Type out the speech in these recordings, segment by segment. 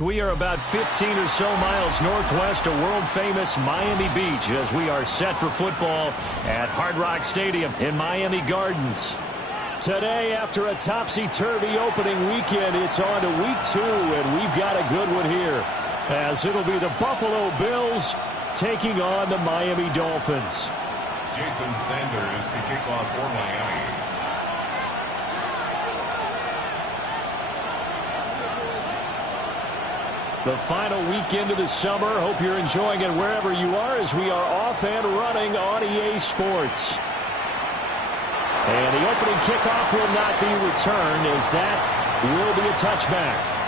We are about 15 or so miles northwest of world-famous Miami Beach as we are set for football at Hard Rock Stadium in Miami Gardens. Today, after a topsy-turvy opening weekend, it's on to week 2, and we've got a good one here, as it'll be the Buffalo Bills taking on the Miami Dolphins. Jason Sanders to kick off for Miami. The final weekend of the summer. Hope you're enjoying it wherever you are as we are off and running on EA Sports. And the opening kickoff will not be returned as that will be a touchback.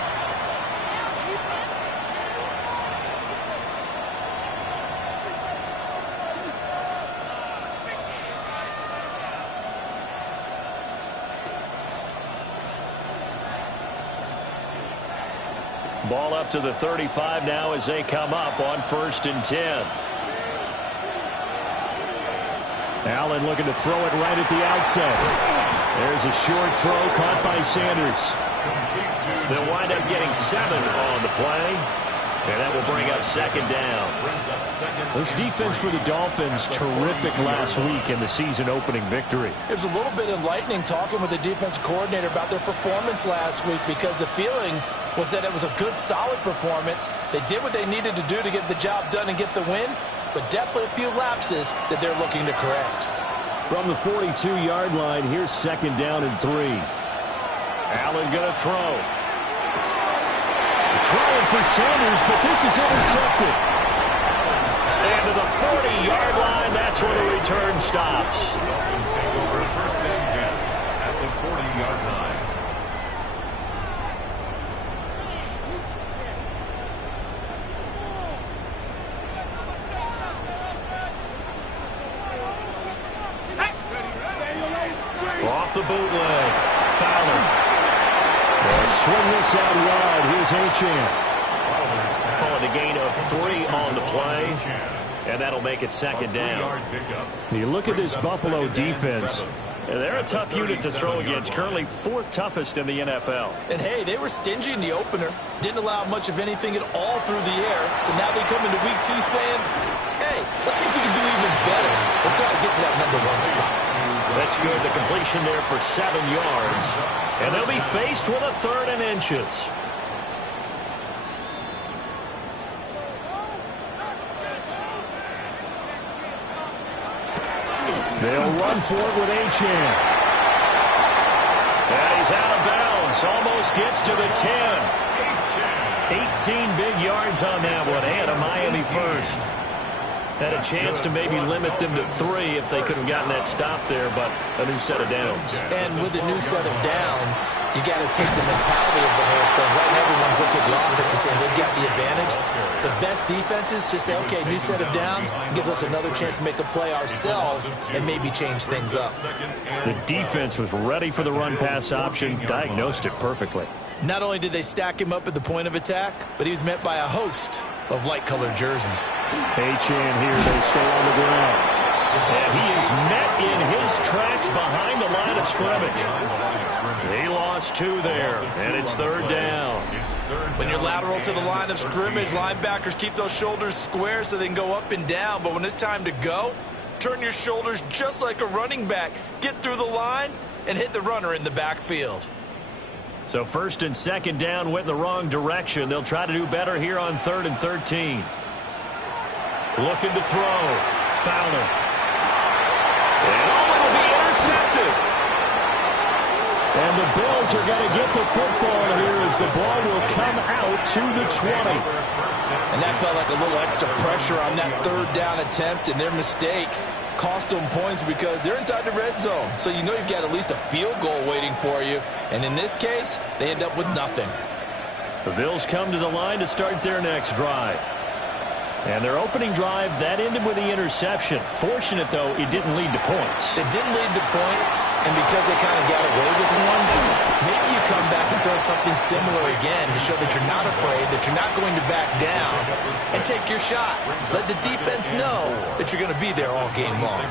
Ball up to the 35 now as they come up on 1st and 10. Allen looking to throw it right at the outset. There's a short throw caught by Sanders. They'll wind up getting 7 on the play. And that will bring up 2nd down. This defense for the Dolphins, terrific last week in the season opening victory. It was a little bit enlightening talking with the defense coordinator about their performance last week, because the feeling was that it was a good, solid performance. They did what they needed to do to get the job done and get the win, but definitely a few lapses that they're looking to correct. From the 42-yard line, here's 2nd down and 3. Allen going to throw. Trying for Sanders, but this is intercepted. And to the 40-yard line, that's where the return stops. Dolphins take over 1st and 10 at the 40-yard line. Off the bootleg. Fowler. They'll swing this out wide. Here's Achane. Calling a gain of 3 on the play. And that'll make it 2nd down. You look at this Buffalo defense. They're a tough unit to throw against. Currently 4th toughest in the NFL. And hey, they were stingy in the opener. Didn't allow much of anything at all through the air. So now they come into week 2 saying, hey, let's see if we can do even better. Let's go and get to that #1 spot. That's good. The completion there for 7 yards. And they'll be faced with a 3rd and inches. They'll run for it with Achane. And he's out of bounds. Almost gets to the 10. 18 big yards on that one. And a Miami first. Had a chance to maybe limit them to 3 if they could have gotten that stop there, but a new set of downs. And with a new set of downs, you got to take the mentality of the whole thing. Right now, everyone's looking at the offense and saying they've got the advantage. The best defenses just say, okay, new set of downs, gives us another chance to make a play ourselves and maybe change things up. The defense was ready for the run-pass option, diagnosed it perfectly. Not only did they stack him up at the point of attack, but he was met by a host of light-colored jerseys. Achane here, they stay on the ground. And he is met in his tracks behind the line of scrimmage. He lost 2 there, and it's 3rd down. When you're lateral to the line of scrimmage, linebackers keep those shoulders square so they can go up and down. But when it's time to go, turn your shoulders just like a running back. Get through the line and hit the runner in the backfield. So 1st and 2nd down went in the wrong direction. They'll try to do better here on 3rd and 13. Looking to throw. Fowler. And will be intercepted. And the Bills are going to get the football here as the ball will come out to the 20. And that felt like a little extra pressure on that 3rd down attempt, and their mistake cost them points because they're inside the red zone. So you know you've got at least a field goal waiting for you. And in this case, they end up with nothing. The Bills come to the line to start their next drive. And their opening drive, that ended with the interception. Fortunate, though, it didn't lead to points. It didn't lead to points, and because they kind of got away with one, maybe you come back and throw something similar again to show that you're not afraid, that you're not going to back down, and take your shot. Let the defense know that you're going to be there all game long.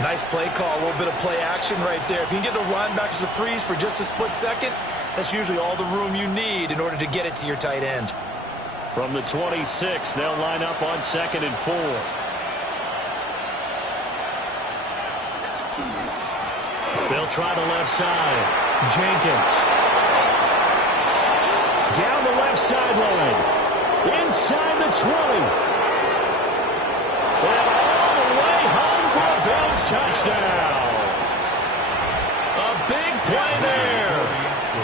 Nice play call, a little bit of play action right there. If you can get those linebackers to freeze for just a split second, That's usually all the room you need in order to get it to your tight end. From the 26, they'll line up on 2nd and 4. They'll try the left side. Jenkins. Down the left sideline. Inside the 20. And all the way home for a Bills touchdown. A big play there.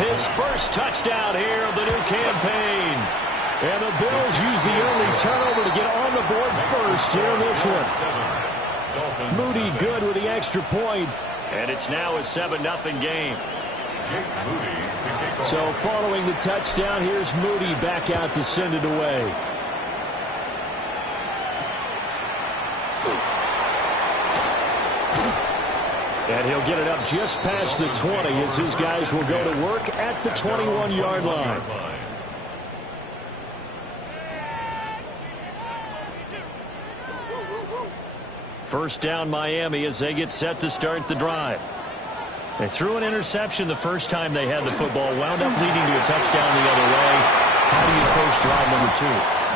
His first touchdown here of the new campaign. And the Bills use the early turnover to get on the board first here in this one. Moody good with the extra point. And it's now a 7-0 game. So following the touchdown, here's Moody back out to send it away. And he'll get it up just past the 20 as his guys will go to work at the 21-yard line. First down Miami as they get set to start the drive. They threw an interception the first time they had the football, wound up leading to a touchdown the other way. How do you approach drive number 2?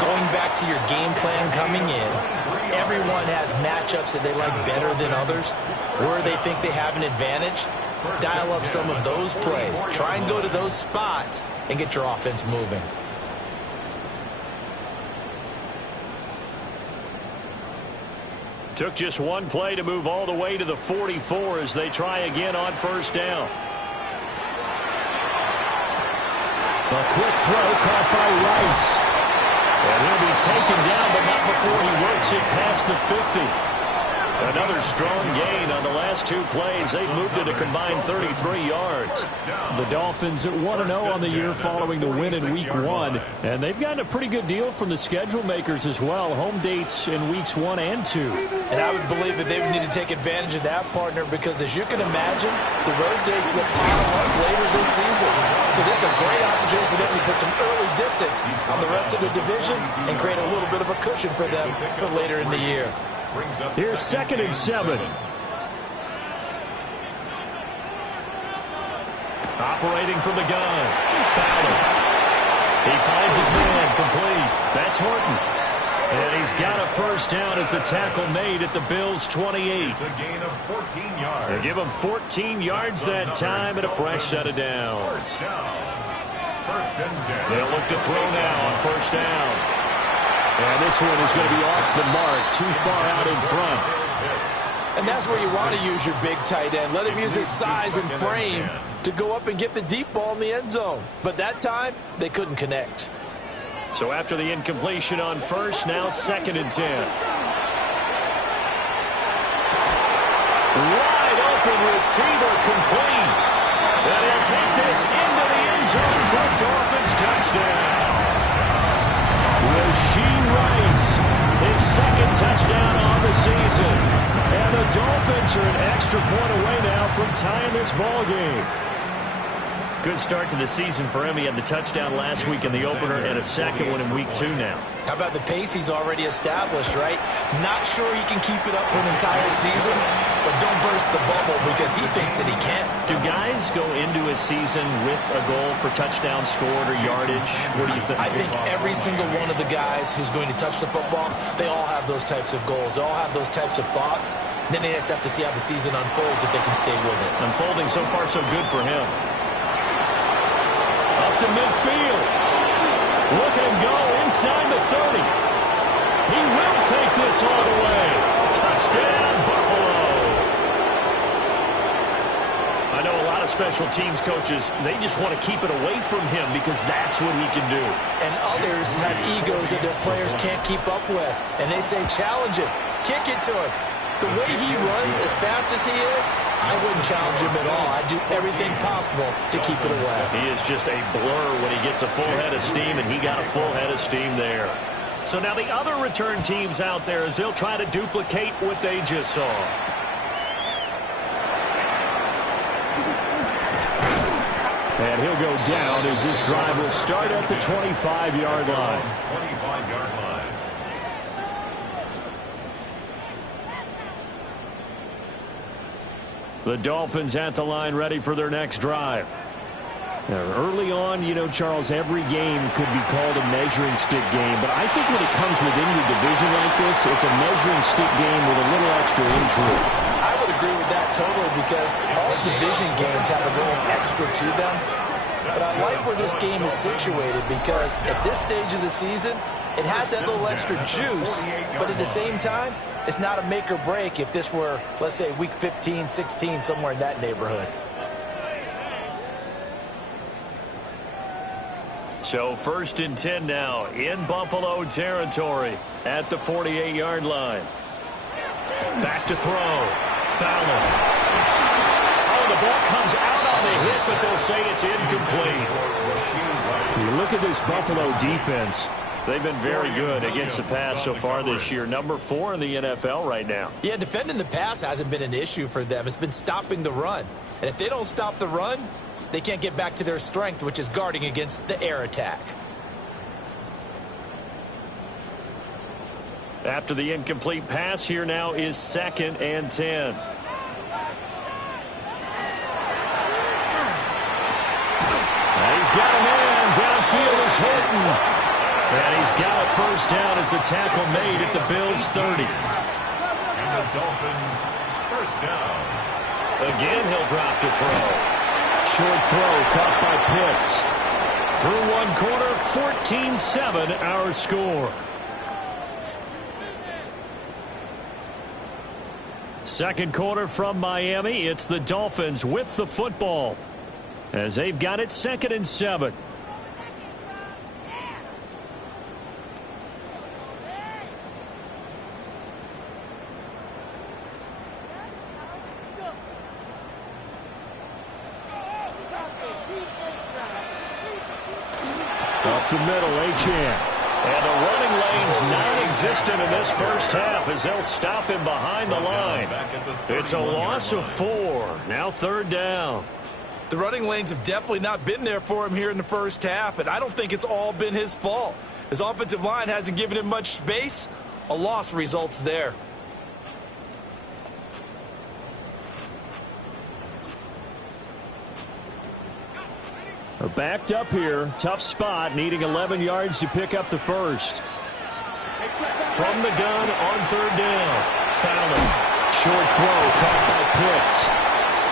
Going back to your game plan coming in, everyone has matchups that they like better than others. Where they think they have an advantage, dial up some of those plays. Try and go to those spots and get your offense moving. Took just one play to move all the way to the 44 as they try again on first down. A quick throw caught by Rice. And he'll be taken down, but not before he works it past the 50. Another strong gain on the last 2 plays. They've moved it a combined 33 yards. The Dolphins at 1-0 on the year following the win in Week 1. And they've gotten a pretty good deal from the schedule makers as well. Home dates in Weeks 1 and 2. And I would believe that they would need to take advantage of that, partner, because as you can imagine, the road dates will pile up later this season. So this is a great opportunity for them to put some early distance on the rest of the division and create a little bit of a cushion for them for later in the year. Here's 2nd and 7. Operating from the gun. Fowler. He finds his man complete. That's Horton. And he's got a first down as a tackle made at the Bills' 28. It's a gain of 14 yards. They give him 14 yards that time and a fresh set of downs. First down. First and 10. They'll look to throw now on first down. And this one is going to be off the mark, too far out in front. And that's where you want to use your big tight end. Let him use his size and frame to go up and get the deep ball in the end zone. But that time, they couldn't connect. So after the incompletion on first, now 2nd and 10. Wide open receiver complete. And he'll take this into the end zone for a Dolphins touchdown. Rasheed Rice, his 2nd touchdown on the season. And the Dolphins are an extra point away now from tying this ball game. Good start to the season for him. He had the touchdown last week in the opener and a second one in Week 2 now. How about the pace he's already established, right? Not sure he can keep it up for an entire season, but don't burst the bubble because he thinks that he can. Do guys go into a season with a goal for touchdown scored or yardage? What do you think? I think every single one of the guys who's going to touch the football, they all have those types of goals. They all have those types of thoughts. And then they just have to see how the season unfolds if they can stay with it. Unfolding so far so good for him. Up to midfield. Look at him go inside the 30. He will take this all the way. Touchdown, Buffalo. I know a lot of special teams coaches, they just want to keep it away from him because that's what he can do. And others have egos that their players can't keep up with. And they say, challenge him. Kick it to him. The way he runs as fast as he is, I wouldn't challenge him at all. I'd do everything possible to keep it away. He is just a blur when he gets a full head of steam, and he got a full head of steam there. So now the other return teams out there as they'll try to duplicate what they just saw. And he'll go down as this drive will start at the 25-yard line. 25-yard line. The Dolphins at the line ready for their next drive. Early on, you know, Charles, every game could be called a measuring stick game. But I think when it comes within your division like this, it's a measuring stick game with a little extra intrigue. I would agree with that totally because all division games have a little extra to them. But I like where this game is situated because at this stage of the season, it has that little extra juice. But at the same time, it's not a make or break if this were, let's say, week 15, 16, somewhere in that neighborhood. So 1st and 10 now in Buffalo territory at the 48-yard line. Back to throw. Fowler. Oh, the ball comes out on the hit, but they'll say it's incomplete. You look at this Buffalo defense. They've been very good against the pass so far this year. Number 4 in the NFL right now. Yeah, defending the pass hasn't been an issue for them. It's been stopping the run. And if they don't stop the run, they can't get back to their strength, which is guarding against the air attack. After the incomplete pass, here now is 2nd and 10. He's got a man. Downfield is Horton. And he's got it first down as the tackle made at the Bills' 30. And the Dolphins first down. Again, he'll drop to throw. Short throw caught by Pitts. Through one quarter, 14-7 our score. Second quarter from Miami. It's the Dolphins with the football as they've got it 2nd and 7. Up the middle, Achane. And the running lane's non-existent in this first half as they'll stop him behind the line. It's a loss of 4. Now 3rd down. The running lanes have definitely not been there for him here in the first half, and I don't think it's all been his fault. His offensive line hasn't given him much space. A loss results there. Backed up here. Tough spot. Needing 11 yards to pick up the first. From the gun on 3rd down. Fowler. Short throw caught by Pitts.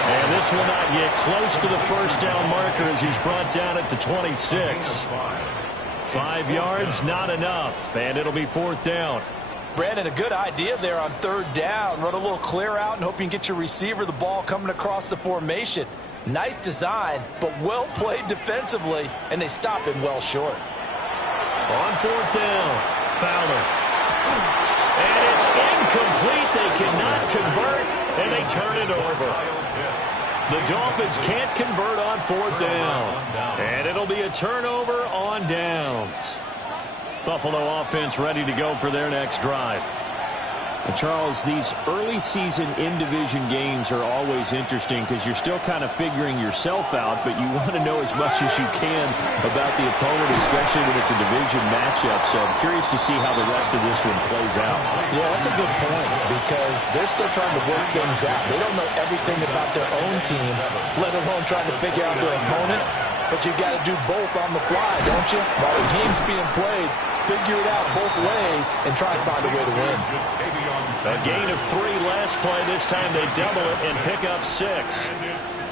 And this will not get close to the first down marker as he's brought down at the 26. 5 yards, not enough. And it'll be 4th down. Brandon, a good idea there on 3rd down. Run a little clear out and hope you can get your receiver the ball coming across the formation. Nice design, but well played defensively, and they stop him well short. On 4th down, Fowler. And it's incomplete. They cannot convert, and they turn it over. The Dolphins can't convert on 4th down, and it'll be a turnover on downs. Buffalo offense ready to go for their next drive. And Charles, these early season in-division games are always interesting because you're still kind of figuring yourself out, but you want to know as much as you can about the opponent, especially when it's a division matchup. So I'm curious to see how the rest of this one plays out. Yeah, that's a good point because they're still trying to work things out. They don't know everything about their own team, let alone trying to figure out their opponent. But you got to do both on the fly, don't you? While the game's being played, figure it out both ways and try and find a way to win. A gain of 3 last play. This time they double it and pick up 6.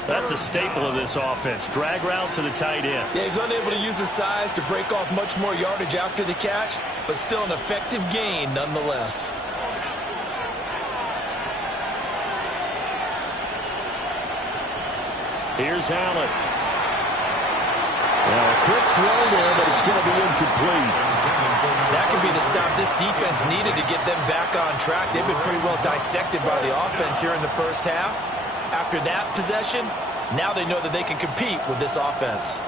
That's a staple of this offense. Drag route to the tight end. Yeah, he's unable to use his size to break off much more yardage after the catch, but still an effective gain nonetheless. Here's Allen. Well, a quick throw there, but it's going to be incomplete. That could be the stop this defense needed to get them back on track. They've been pretty well dissected by the offense here in the first half. After that possession, now they know that they can compete with this offense.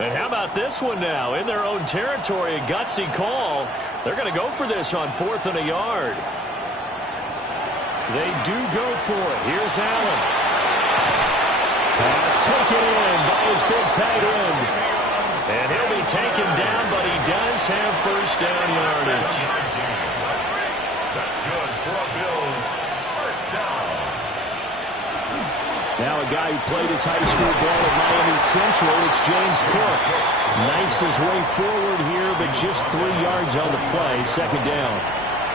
And how about this one now? In their own territory, a gutsy call. They're going to go for this on 4th and a yard. They do go for it. Here's Allen. Pass taken in by his big tight end. And he'll be taken down, but he does have first down yardage. That's good for a Bills first down. Now a guy who played his high school ball at Miami Central, it's James Cook. Knifes his way forward here, but just 3 yards on the play, second down.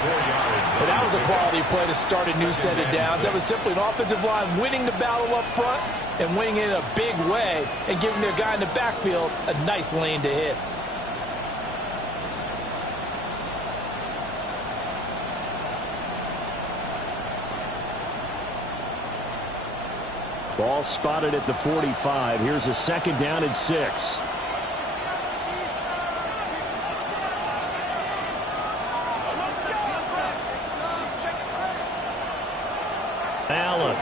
4 yards. And that was a quality play to start a new set of downs. That was simply an offensive line winning the battle up front and winning it in a big way and giving their guy in the backfield a nice lane to hit. Ball spotted at the 45. Here's a second down and 6. Allen.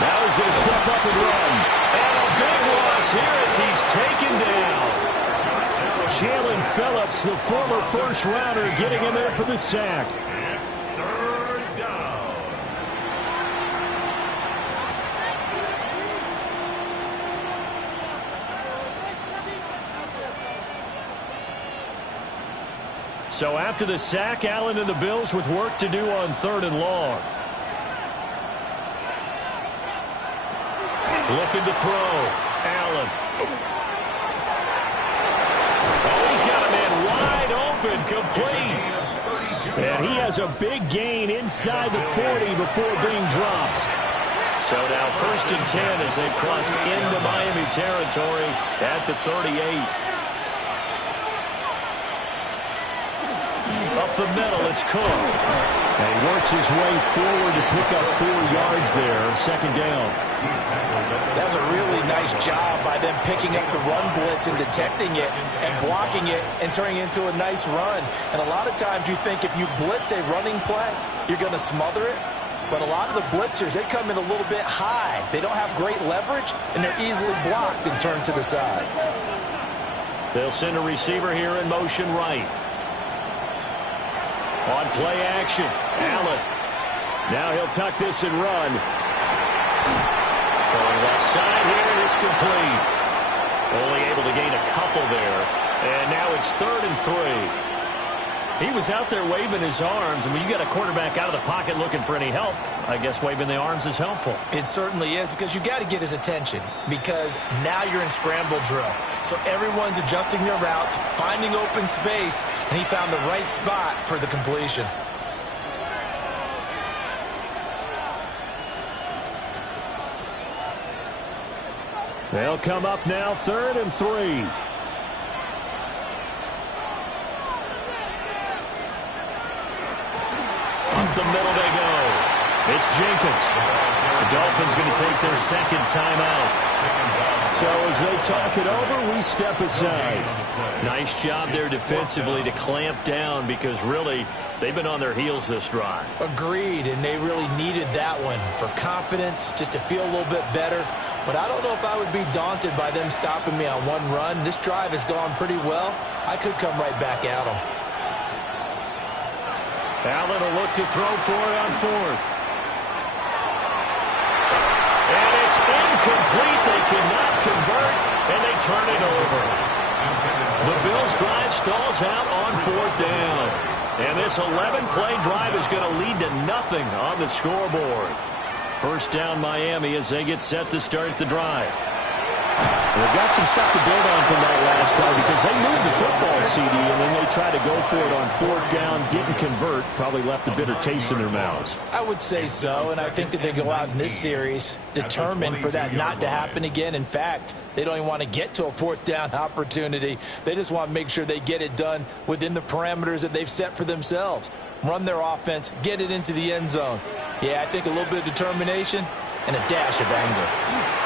Now he's going to step up and run. And a big loss here as he's taken down. Jalen Phillips, the former first-rounder, getting in there for the sack. It's third down. So after the sack, Allen and the Bills with work to do on 3rd and long. Looking to throw. Allen. Oh, he's got a man wide open, complete. And he has a big gain inside the 40 before being dropped. So now 1st and 10 as they've crossed into Miami territory at the 38. Up the middle, it's Cook. And he works his way forward to pick up 4 yards there, second down. That's a really nice job by them picking up the run blitz and detecting it and blocking it and turning it into a nice run. And a lot of times you think if you blitz a running play, you're going to smother it. But a lot of the blitzers, they come in a little bit high. They don't have great leverage, and they're easily blocked and turned to the side. They'll send a receiver here in motion right. On play action, Allen. Now he'll tuck this and run. Throwing left side here, and it's complete. Only able to gain a couple there. And now it's 3rd and 3. He was out there waving his arms, and when you got a quarterback out of the pocket looking for any help, I guess waving the arms is helpful. It certainly is, because you got to get his attention, because now you're in scramble drill. So everyone's adjusting their routes, finding open space, and he found the right spot for the completion. They'll come up now 3rd and 3. Up the middle they go. It's Jenkins. The Dolphins going to take their second timeout. So as they talk it over, we step aside. Nice job there defensively to clamp down, because really they've been on their heels this drive. Agreed, and they really needed that one for confidence, just to feel a little bit better. But I don't know if I would be daunted by them stopping me on one run. This drive has gone pretty well. I could come right back at them. Allen will look to throw for it on 4th. And it's incomplete. They cannot convert, and they turn it over. The Bills' drive stalls out on 4th down. And this 11-play drive is going to lead to nothing on the scoreboard. First down Miami as they get set to start the drive. They've got some stuff to build on from that last time, because they moved the football, CD, and then they tried to go for it on 4th down, didn't convert, probably left a bitter taste in their mouths. I would say so, and I think that they go out in this series determined for that not to happen again. In fact, they don't even want to get to a 4th down opportunity. They just want to make sure they get it done within the parameters that they've set for themselves. Run their offense, get it into the end zone. Yeah, I think a little bit of determination and a dash of anger.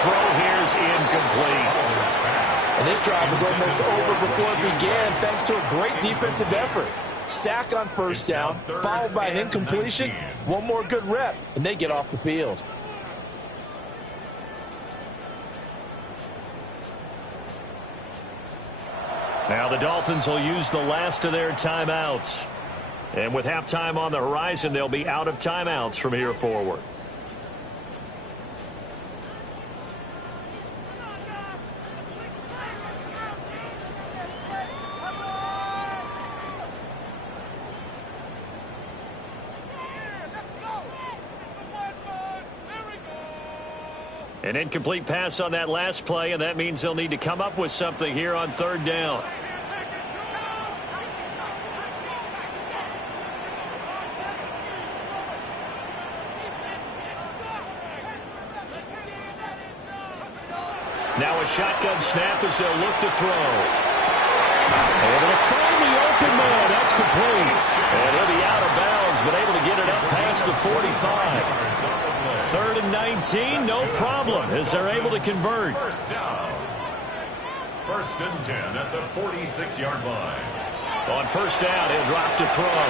Throw here is incomplete. And this drive was almost over before it began, thanks to a great defensive effort. Sack on 1st down, followed by an incompletion. One more good rep, and they get off the field. Now the Dolphins will use the last of their timeouts. And with halftime on the horizon, they'll be out of timeouts from here forward. An incomplete pass on that last play, and that means they'll need to come up with something here on third down. Now a shotgun snap as they'll look to throw. Able to find the open man. That's complete. And he'll be out of bounds, but able to get it up past the 45. 3rd and 19, no problem, as they're able to convert. First down. 1st and 10 at the 46-yard line. On first down, he'll drop to throw.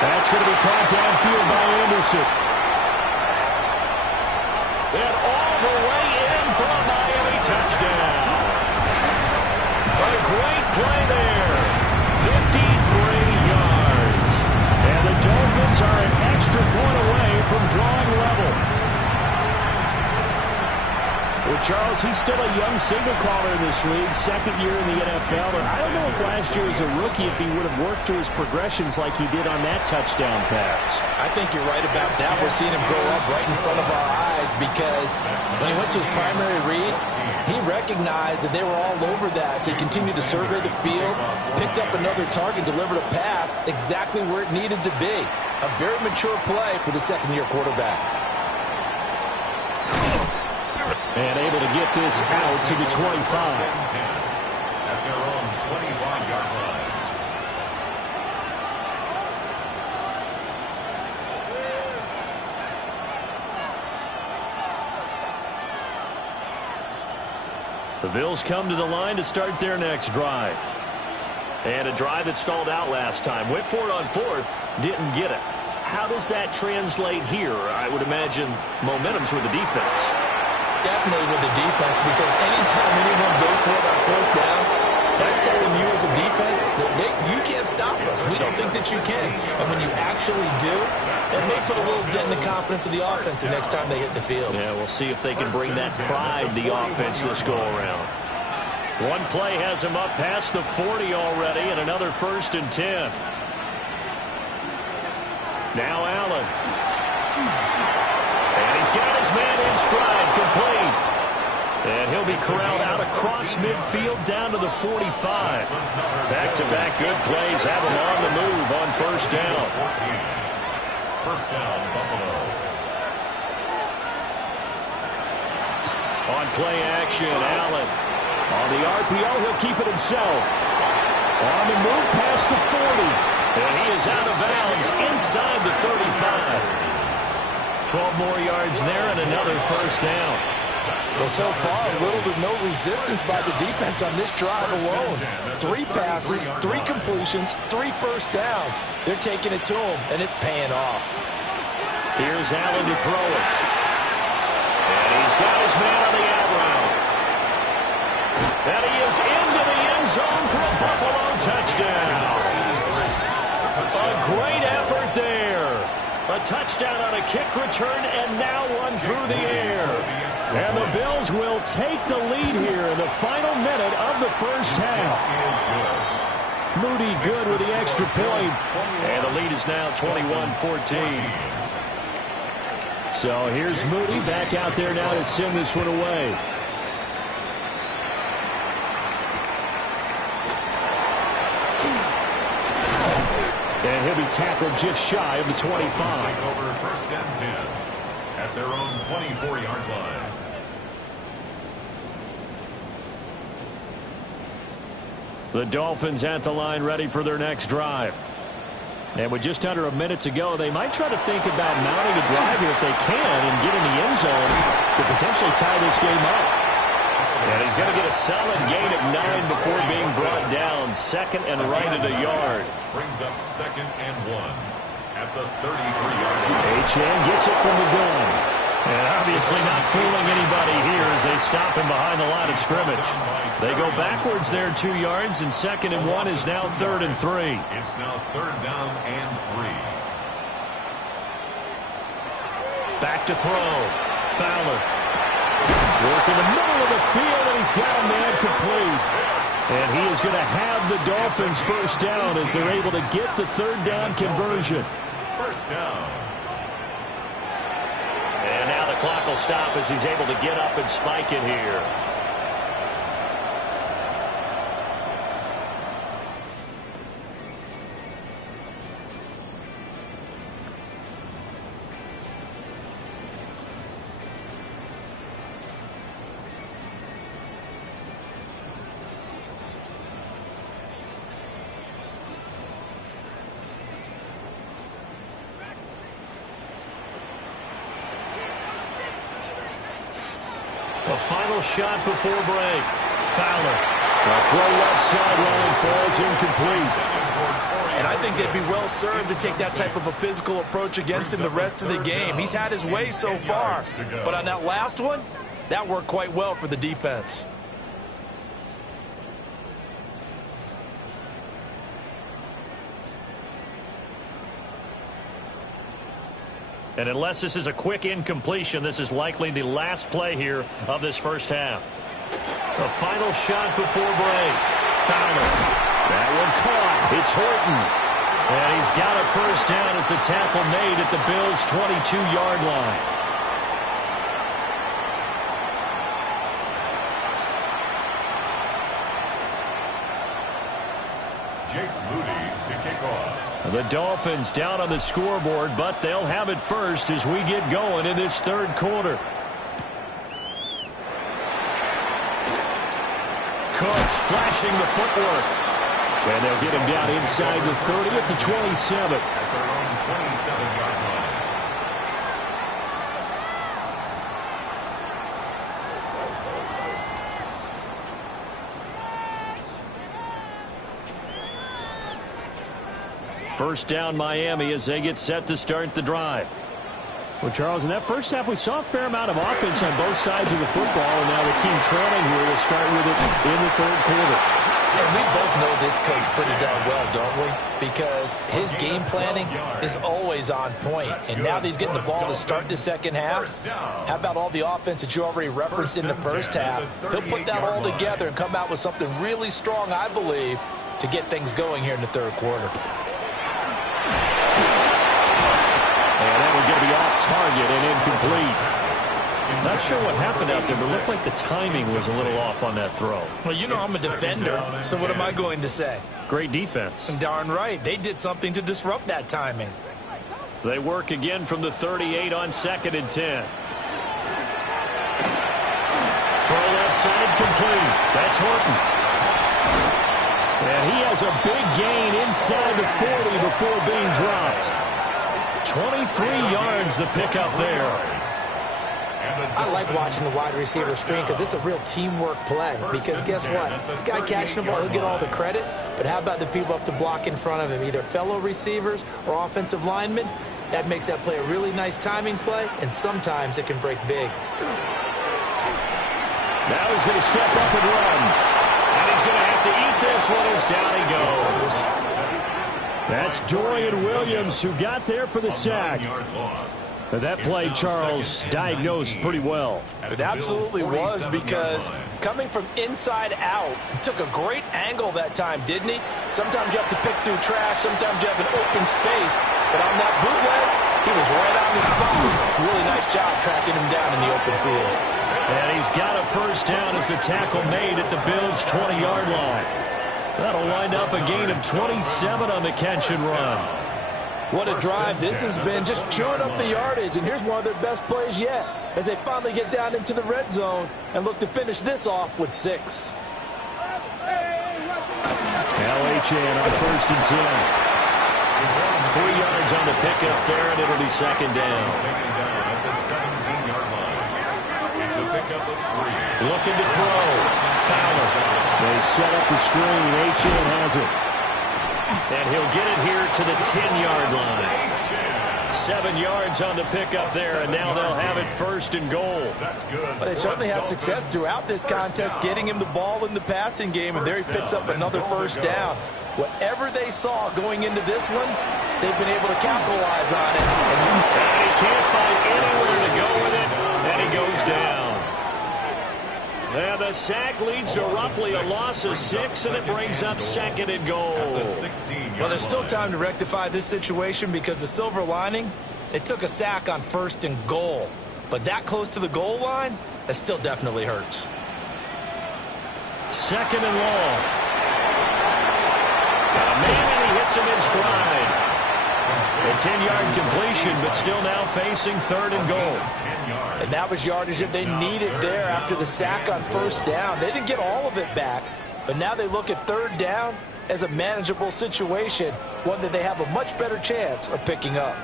That's going to be caught downfield by Anderson. And all the way in for a Miami touchdown. A great play there. 53 yards. And the Dolphins are an extra point away from drawing level. Well, Charles, he's still a young signal caller in this league, 2nd year in the NFL. And I don't know if last year as a rookie, if he would have worked through his progressions like he did on that touchdown pass. I think you're right about that. We're seeing him grow up right in front of our eyes because when he went to his primary read, he recognized that they were all over that. So he continued to survey the field, picked up another target, delivered a pass exactly where it needed to be. A very mature play for the 2nd-year quarterback. And able to get this out to the 25. At their own 25-yard line. The Bills come to the line to start their next drive. And a drive that stalled out last time. Went for it on 4th, didn't get it. How does that translate here? I would imagine momentum's with the defense. Definitely with the defense, because anytime anyone goes for it on 4th down, that's telling you as a defense that you can't stop us. We don't think that you can. And when you actually do, it may put a little dent in the confidence of the offense the next time they hit the field. Yeah, we'll see if they can bring that pride to the offense this go-around. One play has him up past the 40 already, and another 1st and 10. Now Allen. And he's got his man in stride, complete. And he'll be corralled out across midfield down to the 45. Back-to-back good plays have him on the move on 1st down. 1st down, Buffalo. On play action, Allen. On the RPO, he'll keep it himself. On the move past the 40. And he is out of bounds inside the 35. 12 more yards there and another 1st down. Well, so far, little to no resistance by the defense on this drive alone. 3 passes, 3 completions, 3 1st downs. They're taking it to him, and it's paying off. Here's Allen to throw it. And he's got his man on the out route. And he is into the end zone for a Buffalo touchdown. A great effort there. A touchdown on a kick return, and now one through the air. And the Bills will take the lead here in the final minute of the 1st half. Moody good with the extra point. And the lead is now 21-14. So here's Moody back out there now to send this one away. And he'll be tackled just shy of the 25. Over 1st and 10 at their own 24-yard line. The Dolphins at the line ready for their next drive. And with just under a minute to go, they might try to think about mounting a drive here if they can and get in the end zone to potentially tie this game up. And he's going to get a solid gain of 9 before being brought down. 2nd and right at a yard. Brings up 2nd and 1 at the 33-yard line. Achane gets it from the gun. And obviously not fooling anybody here as they stop him behind the line of scrimmage. They go backwards there 2 yards, and 2nd and 1 is now 3rd and 3. It's now 3rd down and 3. Back to throw. Fowler. Work in the middle of the field, and he's got a man complete. And he is going to have the Dolphins 1st down as they're able to get the 3rd down conversion. 1st down. And now the clock will stop as he's able to get up and spike it here. The final shot before break. Fowler. The throw left sideline falls incomplete. And I think they'd be well served to take that type of a physical approach against him the rest of the game. He's had his way so far. But on that last one, that worked quite well for the defense. And unless this is a quick incompletion, this is likely the last play here of this first half. The final shot before break. Fowler. That one caught. It's Horton. And he's got a first down as a tackle made at the Bills' 22-yard line. Jake Moody to kick off. The Dolphins down on the scoreboard, but they'll have it first as we get going in this third quarter. Cooks flashing the footwork. And they'll get him down inside the 30 at the 27. At their own 27-yard line. First down Miami as they get set to start the drive. Well, Charles, in that first half, we saw a fair amount of offense on both sides of the football, and now the team trailing here will start with it in the third quarter. And we both know this coach pretty darn well, don't we? Because his game planning is always on point. And now that he's getting the ball to start the second half, how about all the offense that you already referenced in the first half? He'll put that all together and come out with something really strong, I believe, to get things going here in the third quarter. And that will get me off target and incomplete. Not sure what happened out there, but it looked like the timing was a little off on that throw. Well, you know I'm a defender, so what am I going to say? Great defense. Darn right. They did something to disrupt that timing. They work again from the 38 on 2nd and 10. Throw left side complete. That's Horton. And he has a big gain inside the 40 before being dropped. 23 yards the pickup there. I like watching the wide receiver screen because it's a real teamwork play. Because guess what? The guy catching the ball, he'll get all the credit. But how about the people up to block in front of him, either fellow receivers or offensive linemen? That makes that play a really nice timing play, and sometimes it can break big. Now he's going to step up and run. And he's going to have to eat this one as down he goes. That's Dorian Williams who got there for the sack. That play, Charles, diagnosed pretty well. It absolutely was, because coming from inside out, he took a great angle that time, didn't he? Sometimes you have to pick through trash. Sometimes you have an open space. But on that bootleg, he was right on the spot. Really nice job tracking him down in the open field. And he's got a first down as a tackle made at the Bills' 20-yard line. That'll wind up a gain of 27 on the catch and run. What a drive this has been, just chewing up the yardage. And here's one of their best plays yet as they finally get down into the red zone and look to finish this off with 6. LHN on 1st and 10. 3 yards on the pickup there, and it'll be second down. At the 17-yard line. It's a pickup of 3. Looking to throw. Fowler. They set up the screen. HN has it. And he'll get it here to the 10-yard line. 7 yards on the pickup there, and now they'll have it 1st and goal. That's good. Well, they certainly had success throughout this contest getting him the ball in the passing game, and there he picks up another first down. Whatever they saw going into this one, they've been able to capitalize on it. And he can't find anywhere to go with it, and he goes down. And the sack leads to roughly a loss of 6, and it brings up 2nd and goal. Well, there's still time to rectify this situation because the silver lining, they took a sack on 1st and goal. But that close to the goal line, that still definitely hurts. Second and long. And he hits him in stride. A 10-yard completion, but still now facing third and goal. And that was yardage that they needed there after the sack on first down. They didn't get all of it back, but now they look at third down as a manageable situation, one that they have a much better chance of picking up.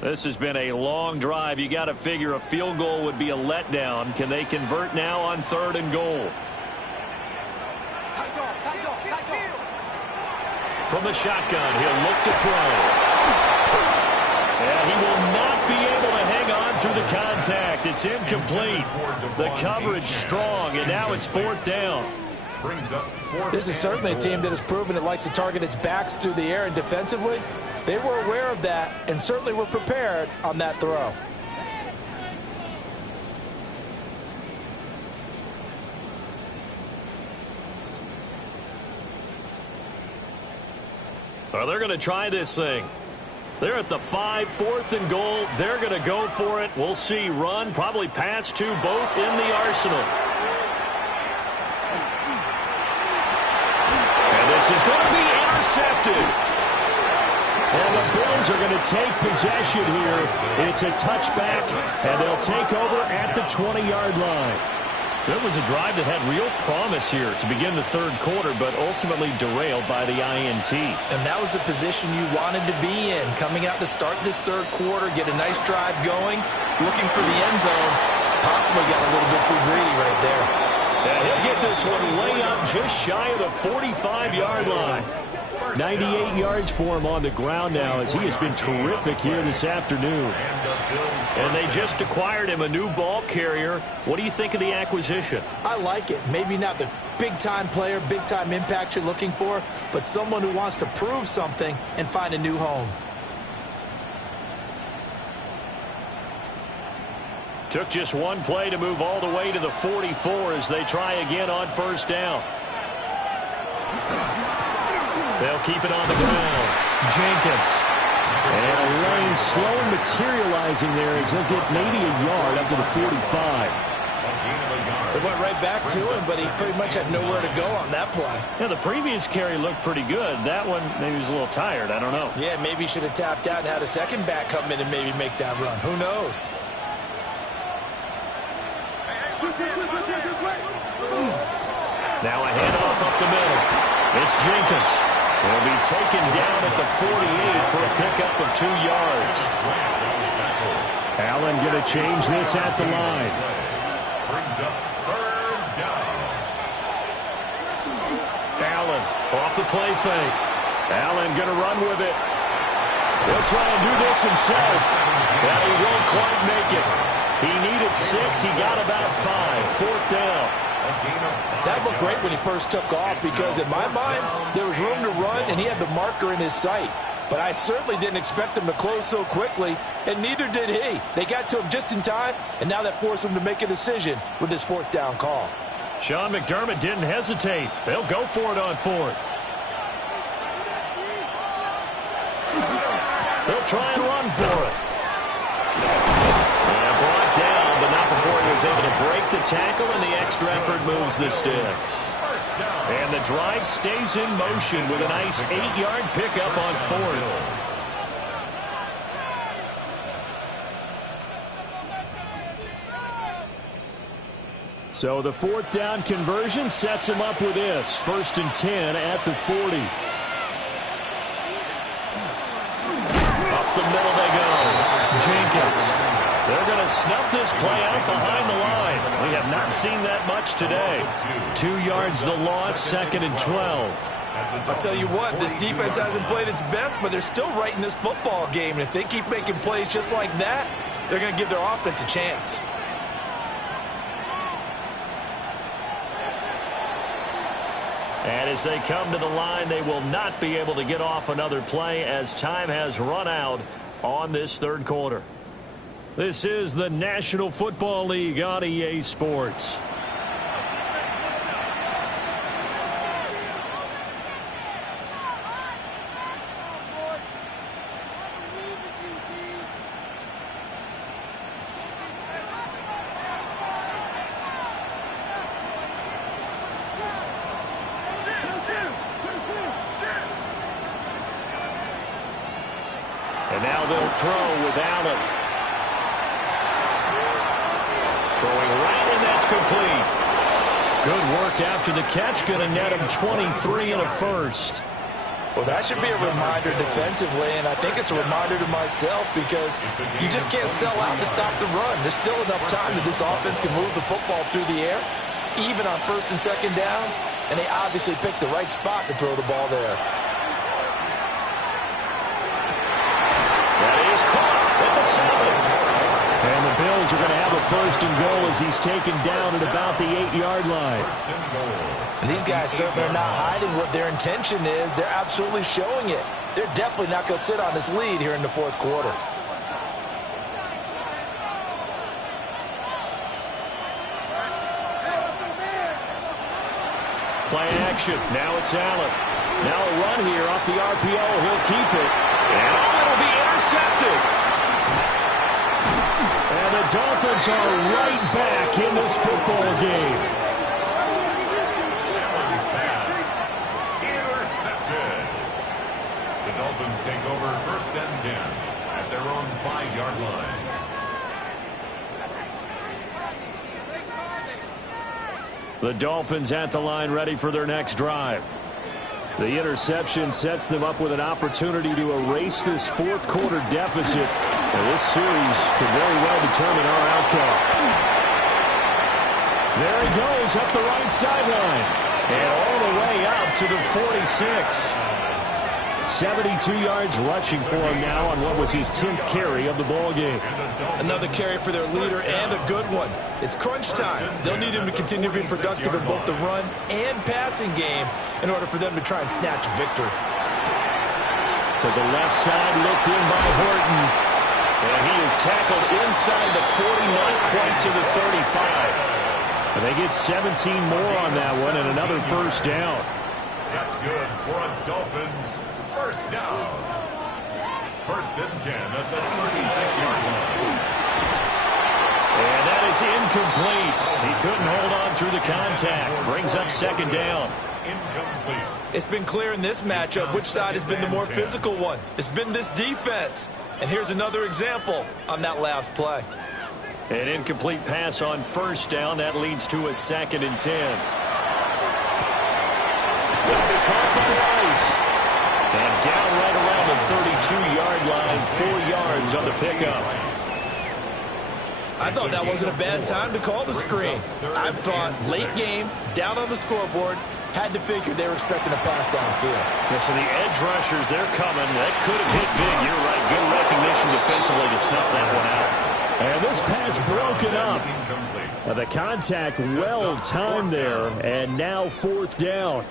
This has been a long drive. You got to figure a field goal would be a letdown. Can they convert now on third and goal? From the shotgun, he'll look to throw. And he will not be able to hang on through the contact. It's incomplete. The coverage strong, and now it's fourth down. This is certainly a team that has proven it likes to target its backs through the air, and defensively, they were aware of that and certainly were prepared on that throw. Well, they're going to try this thing. They're at the 5, fourth and goal. They're going to go for it. We'll see. Run, probably pass to both in the arsenal. And this is going to be intercepted. And the Bills are going to take possession here. It's a touchback, and they'll take over at the 20-yard line. So it was a drive that had real promise here to begin the third quarter, but ultimately derailed by the INT. And that was the position you wanted to be in, coming out to start this third quarter, get a nice drive going, looking for the end zone. Possibly got a little bit too greedy right there. And he'll get this one way up just shy of the 45-yard line. 98 yards for him on the ground now, as he has been terrific here this afternoon. And they just acquired him a new ball carrier. What do you think of the acquisition? I like it. Maybe not the big-time player, big-time impact you're looking for, but someone who wants to prove something and find a new home. Took just one play to move all the way to the 44 as they try again on first down. They'll keep it on the ground. Jenkins. And a lane slowly materializing there as he'll get maybe a yard up to the 45. They went right back to him, but he pretty much had nowhere to go on that play. Yeah, the previous carry looked pretty good. That one, maybe he was a little tired. I don't know. Yeah, maybe he should have tapped out and had a second back come in and maybe make that run. Who knows? Now a handoff up the middle. It's Jenkins. He'll be taken down at the 48 for a pickup of 2 yards. Allen going to change this at the line. Allen off the play fake. Allen going to run with it. He'll try and do this himself. But he won't quite make it. He needed 6. He got about 5. Fourth down. That looked great when he first took off because, in my mind, there was room to run and he had the marker in his sight. But I certainly didn't expect him to close so quickly, and neither did he. They got to him just in time, and now that forced him to make a decision with his fourth down call. Sean McDermott didn't hesitate. They'll go for it on fourth. They'll try and run for it. And brought down, but not before he was able to break the tackle, and the extra effort moves the sticks. And the drive stays in motion with a nice 8-yard pickup on fourth. So the fourth down conversion sets him up with this. 1st and 10 at the 40. Up the middle they go. Jenkins. They're going to snuff this play out behind the line. We have not seen that much today. 2 yards the loss, 2nd and 12. I'll tell you what, this defense hasn't played its best, but they're still right in this football game. And if they keep making plays just like that, they're going to give their offense a chance. And as they come to the line, they will not be able to get off another play as time has run out on this third quarter. This is the National Football League on EA Sports. And now they'll throw with Allen. Throwing right, and that's complete. Good work after the catch. Going to net him 23 and a first. Well, that should be a reminder defensively, and I think it's a reminder to myself because you just can't sell out to stop the run. There's still enough time that this offense can move the football through the air, even on first and second downs, and they obviously picked the right spot to throw the ball there. That is caught at the 7. And the Bills are going to have a first and goal as he's taken down at about the 8-yard line. And these guys certainly are not hiding what their intention is. They're absolutely showing it. They're definitely not going to sit on this lead here in the fourth quarter. Play action. Now it's Allen. Now a run here off the RPO. He'll keep it. And it'll be intercepted. And the Dolphins are right back in this football game. Allen's pass intercepted. The Dolphins take over first and 10 at their own 5-yard line. The Dolphins at the line ready for their next drive. The interception sets them up with an opportunity to erase this fourth quarter deficit. And this series could very well determine our outcome. There he goes up the right sideline. And all the way out to the 46. 72 yards rushing for him now on what was his 10th carry of the ball game. Another carry for their leader and a good one. It's crunch time. They'll need him to continue to be productive in both the run and passing game in order for them to try and snatch a victory. To the left side, looked in by Horton. And he is tackled inside the 40, not quite to the 35. And they get 17 more on that one and another first down. That's good for a Dolphins first down. First and 10 at the 36-yard line. And that is incomplete. He couldn't hold on through the contact. Brings up second down. Incomplete. It's been clear in this matchup which side has been the more physical one. It's been this defense. And here's another example on that last play. An incomplete pass on first down. That leads to a second and 10. Caught by Rice. And down right around the 32-yard line. 4 yards on the pickup. I thought that wasn't a bad time to call the screen. I thought late game, down on the scoreboard, had to figure they were expecting a pass downfield. Yeah, so the edge rushers, they're coming. That could have hit big. You're right. Good recognition defensively to snuff that one out. And this pass broken up. The contact well timed there. And now fourth down.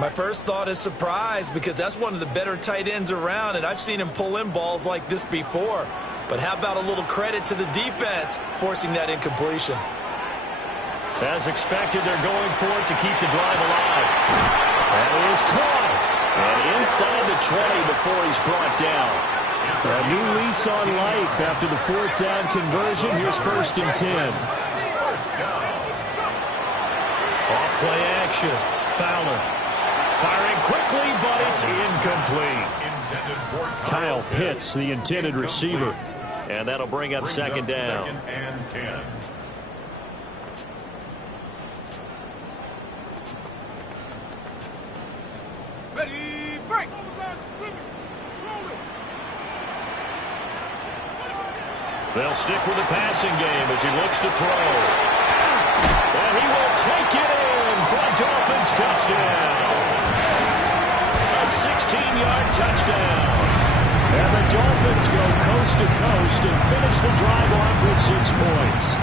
My first thought is surprise because that's one of the better tight ends around, and I've seen him pull in balls like this before. But how about a little credit to the defense forcing that incompletion? As expected, they're going for it to keep the drive alive. That is caught. And inside the 20 before he's brought down. A new lease on life after the fourth down conversion. Here's first and 10. Off play action. Fowler. Firing quickly, but it's incomplete. Kyle Pitts, the intended receiver. And that'll bring up second down. Second and 10. Ready, break. They'll stick with the passing game as he looks to throw. And he will take it in for a Dolphins touchdown. A 16-yard touchdown. And the Dolphins go coast to coast and finish the drive off with 6 points.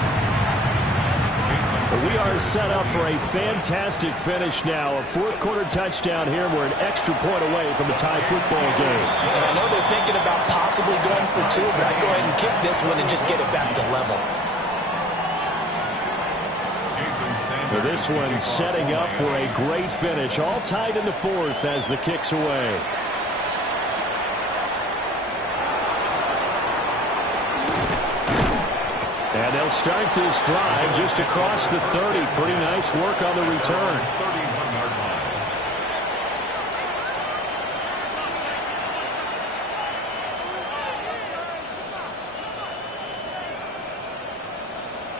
We are set up for a fantastic finish now. A fourth quarter touchdown here. We're an extra point away from a tie football game. And I know they're thinking about possibly going for 2, but I'd go ahead and kick this one and just get it back to level. This one setting up for a great finish. All tied in the fourth as the kick's away. And they'll start this drive just across the 30. Pretty nice work on the return. 31-yard line.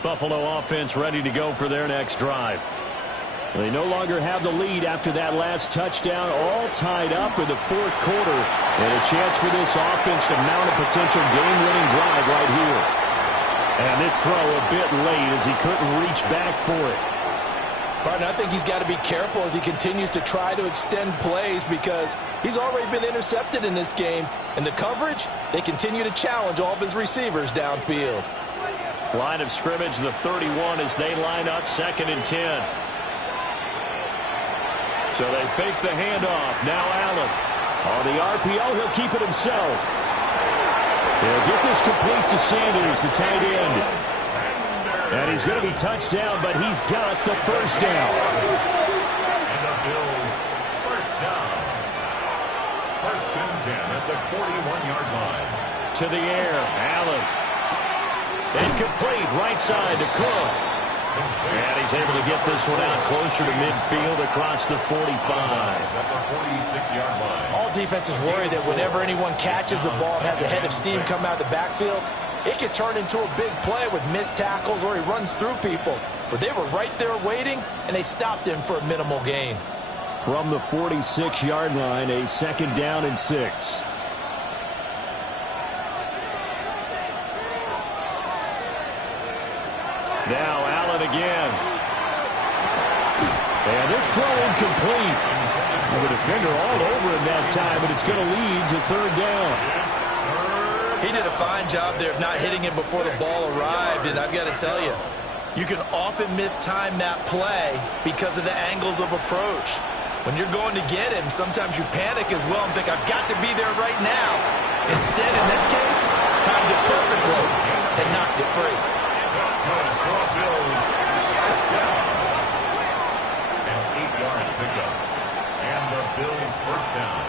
Buffalo offense ready to go for their next drive. They no longer have the lead after that last touchdown, all tied up in the fourth quarter, and a chance for this offense to mount a potential game-winning drive right here. And this throw a bit late as he couldn't reach back for it. Partner, I think he's got to be careful as he continues to try to extend plays because he's already been intercepted in this game. And the coverage, they continue to challenge all of his receivers downfield. Line of scrimmage, the 31 as they line up 2nd and 10. So they fake the handoff. Now Allen. On the RPO, he'll keep it himself. He'll get this complete to Sanders, the tight end. And he's going to be touched down, but he's got the first down. And the Bills, first down. 1st and 10 at the 41-yard line. To the air, Allen. Incomplete, right side to Cook. And he's able to get this one out closer to midfield across the 45. At the 46-yard line. All defenses worry that whenever anyone catches the ball and has a head of steam come out of the backfield, it could turn into a big play with missed tackles or he runs through people. But they were right there waiting, and they stopped him for a minimal gain. From the 46-yard line, a 2nd down and 6. Now Allen again. And this throw incomplete. The defender all over him that time, but it's going to lead to 3rd down. He did a fine job there of not hitting him before the ball arrived, and I've got to tell you, you can often mistime that play because of the angles of approach. When you're going to get him, sometimes you panic as well and think, I've got to be there right now. Instead, in this case, timed it perfectly and knocked it free. That's good for the Bills. First down. An 8-yard pickup. And the Bills first down.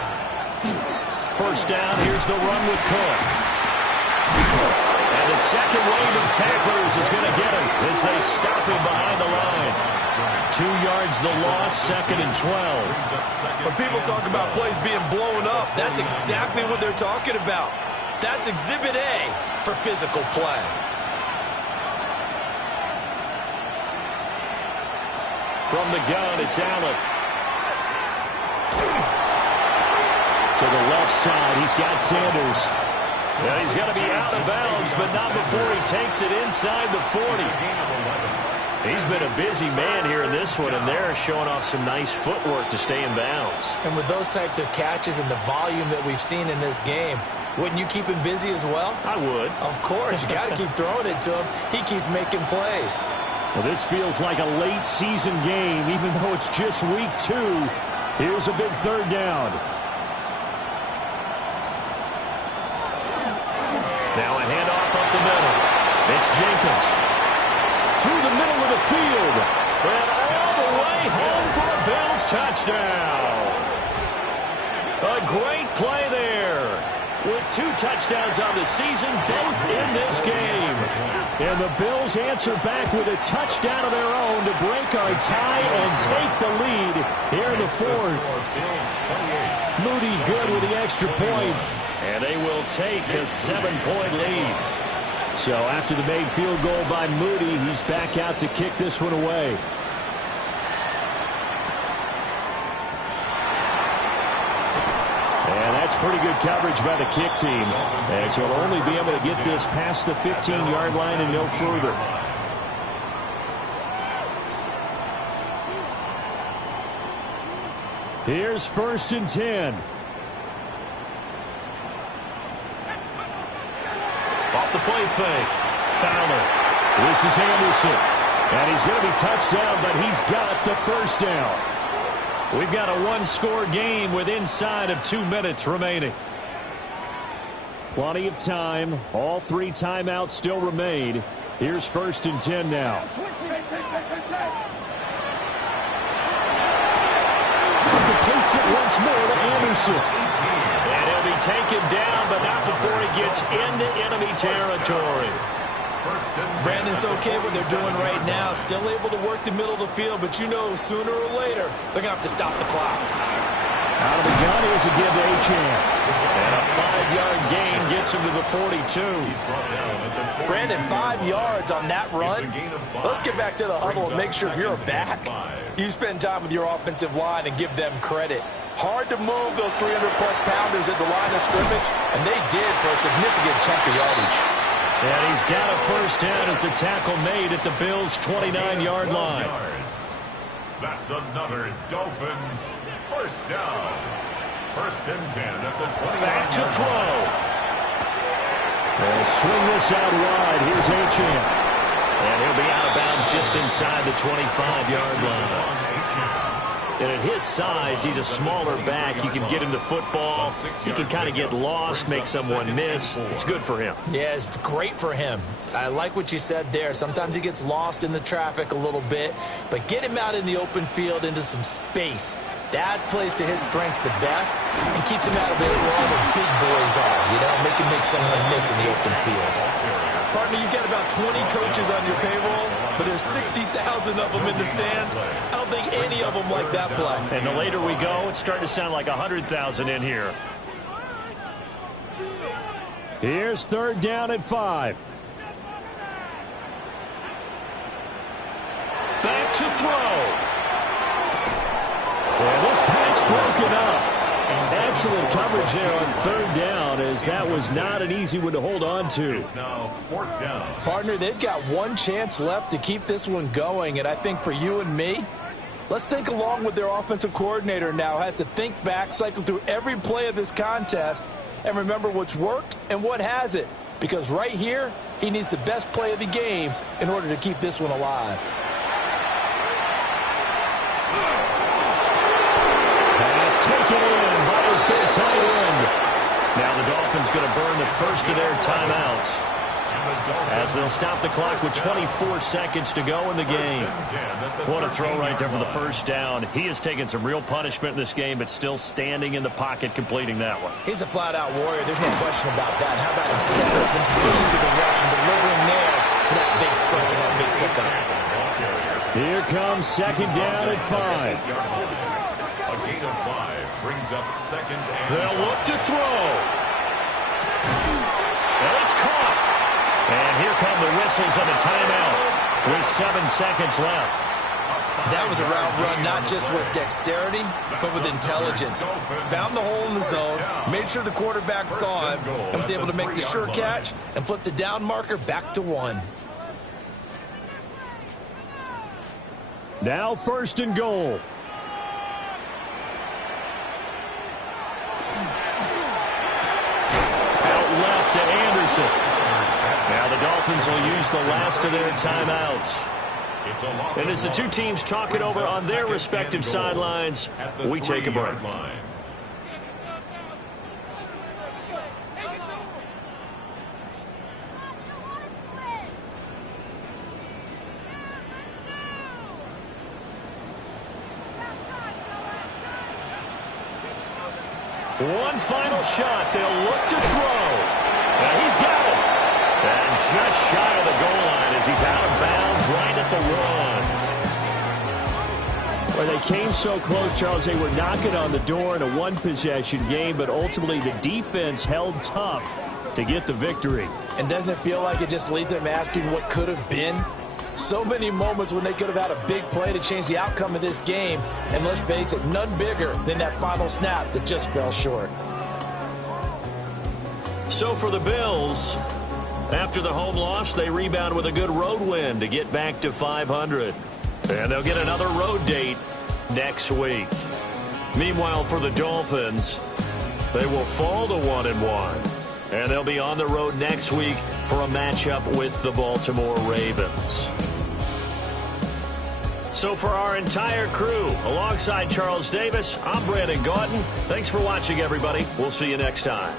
First down, here's the run with Cook. And the second wave of tacklers is going to get him as they stop him behind the line. 2 yards the loss, 2nd and 12. When people talk about plays being blown up, that's exactly what they're talking about. That's Exhibit A for physical play. From the gun, it's Allen. To the left side, he's got Sanders. Yeah, he's going to be out of bounds, but not before he takes it inside the 40. He's been a busy man here in this one, and they're showing off some nice footwork to stay in bounds. And with those types of catches and the volume that we've seen in this game, wouldn't you keep him busy as well? I would. Of course. You got to keep throwing it to him. He keeps making plays. Well, this feels like a late season game, even though it's just week 2. Here's a big 3rd down. Now a handoff up the middle. It's Jenkins. Through the middle of the field. And all the way home for a Bills touchdown. A great play there. With 2 touchdowns on the season, both in this game. And the Bills answer back with a touchdown of their own to break our tie and take the lead here in the 4th. Moody good with the extra point. And they will take a 7-point lead. So after the made field goal by Moody, he's back out to kick this one away. And that's pretty good coverage by the kick team, as he'll only be able to get this past the 15-yard line and no further. Here's 1st and 10. Off the play fake. Fowler. This is Anderson. And he's going to be touched down, but he's got the first down. We've got a 1-score game with inside of 2 minutes remaining. Plenty of time. All 3 timeouts still remain. Here's 1st and 10 now. Completes it once more to Anderson. And he'll be taken down, but not before he gets into enemy territory. Brandon's okay what they're doing right now. Still able to work the middle of the field, but you know sooner or later they're going to have to stop the clock. Out of the gun, here's a give to Achane. And a 5-yard gain gets him to the 42. Brandon, 5 yards on that run. Let's get back to the huddle and make sure if you're a back, you spend time with your offensive line and give them credit. Hard to move those 300-plus pounders at the line of scrimmage, and they did for a significant chunk of yardage. And he's got a first down as the tackle made at the Bills' 29-yard line. That's another Dolphins first down. First and 10 at the 29. Back to throw. And swing this out wide. Here's Achane. And he'll be out of bounds just inside the 25-yard line. And at his size, he's a smaller back. You can get him to football. He can kind of get lost, make someone miss. It's good for him. Yeah, it's great for him. I like what you said there. Sometimes he gets lost in the traffic a little bit, but get him out in the open field into some space. That plays to his strengths the best and keeps him out of where all the big boys are, you know, make someone miss in the open field. Partner, you've got about 20 coaches on your payroll, but there's 60,000 of them in the stands. I don't think any of them like that play. And the later we go, it's starting to sound like 100,000 in here. Here's third down at 5. Back to throw. And this pass broken up. Excellent coverage there on third down, as that was not an easy one to hold on to. It's now fourth down. Partner, they've got one chance left to keep this one going, and I think for you and me, let's think along with their offensive coordinator now has to think back, cycle through every play of this contest, and remember what's worked and what hasn't. Because right here, he needs the best play of the game in order to keep this one alive. Pass taken in by his big tight end. Now the Dolphins going to burn the first of their timeouts, as they'll stop the clock with 24 seconds to go in the game. What a throw right there for the first down. He has taken some real punishment in this game, but still standing in the pocket completing that one. He's a flat-out warrior. There's no question about that. How about him stepping up into the team to the rush and delivering there for that big strike and that big pickup. Here comes second down at 5. A gain of 5 brings up second and... They'll look to throw. And it's caught. And here come the whistles of a timeout with 7 seconds left. That was a route run not just with dexterity, but with intelligence. Found the hole in the zone, made sure the quarterback saw him, and was able to make the sure catch and flip the down marker back to 1. Now first and goal. Out left to Anderson. Now the Dolphins will use the last of their timeouts. And as the two teams talk it over on their respective sidelines, we take a break. One final shot. They'll look to throw. Now he's got it. And just shy of the goal line as he's out of bounds right at the 1. Well, they came so close, Charles. They were knocking on the door in a one-possession game, but ultimately the defense held tough to get the victory. And doesn't it feel like it just leaves them asking what could have been? So many moments when they could have had a big play to change the outcome of this game. And let's face it, none bigger than that final snap that just fell short. So for the Bills, after the home loss, they rebound with a good road win to get back to 500. And they'll get another road date next week. Meanwhile, for the Dolphins, they will fall to 1-1. And they'll be on the road next week for a matchup with the Baltimore Ravens. So for our entire crew, alongside Charles Davis, I'm Brandon Gaudin. Thanks for watching, everybody. We'll see you next time.